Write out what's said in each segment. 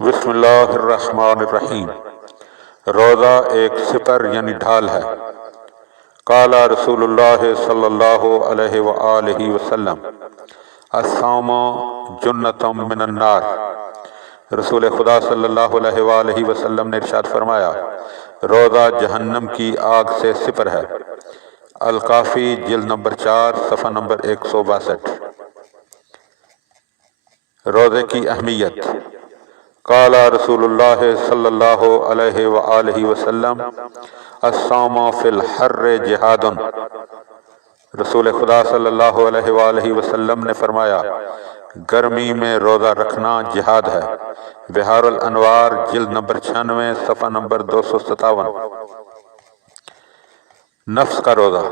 بسم اللہ الرحمن الرحیم۔ روزہ ایک سپر یعنی ڈھال ہے۔ قال رسول اللہ صلی اللہ علیہ وآلہ وسلم الصوم جنۃ من النار۔ رسول خدا صلی اللہ علیہ وآلہ وسلم نے ارشاد فرمایا، روزہ جہنم کی آگ سے سپر ہے۔ الکافی جلد نمبر 4 صفحہ نمبر 162۔ روزے کی اہمیت۔ قال رسول اللہ صلی اللہ علیہ وآلہ وسلم الصوم فی الحر جہاد۔ رسول خدا صلی اللہ علیہ وآلہ وسلم نے فرمایا، گرمی میں روزہ رکھنا جہاد ہے۔ بحار الانوار جلد نمبر 96 صفحہ نمبر 257۔ نفس کا روزہ۔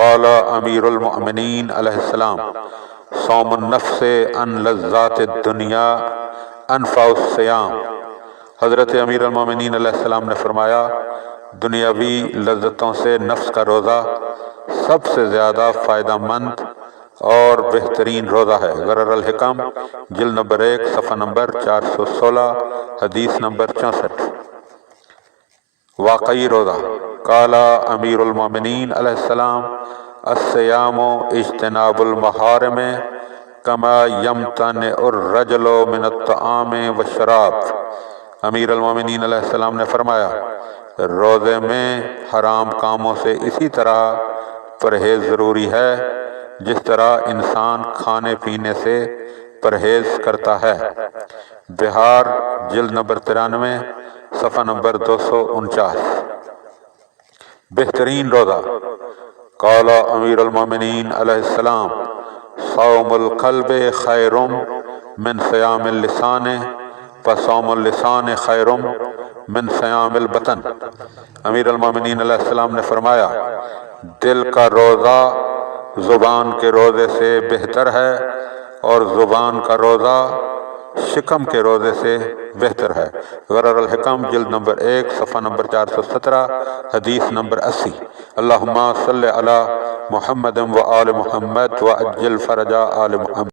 قال امیر المؤمنین علیہ السلام صوم النفس عن لذات الدنیا انفع الصیام۔ حضرت امیر المومنین علیہ السلام نے فرمایا، دنیاوی لذتوں سے نفس کا روزہ سب سے زیادہ فائدہ مند اور بہترین روزہ ہے۔ غرر الحکم جلد نمبر 1 صفحہ نمبر 416 حدیث نمبر 64۔ واقعی روزہ۔ قال امیر المومنین علیہ السلام الصیام اجتناب المحارم کما یمتنع الرجل من الطعام والشراب۔ امیر المومنین علیہ السلام نے فرمایا، روزے میں حرام کاموں سے اسی طرح پرہیز ضروری ہے جس طرح انسان کھانے پینے سے پرہیز کرتا ہے۔ بحار جلد نمبر 93 صفحہ نمبر 249۔ بہترین روزہ۔ قال امیر المومنین علیہ السلام صوم القلب خیر من صیام اللسان فصوم اللسان خیر من صیام البطن۔ امیر المومنین علیہ السلام نے فرمایا، دل کا روزہ زبان کے روزے سے بہتر ہے اور زبان کا روزہ شکم کے روزے سے بہتر ہے۔ غرر الحکم جلد نمبر 1 صفحہ نمبر 417 حدیث نمبر 80۔ اللہم صلی علی محمد و آل محمد و عجل فرج آل محمد۔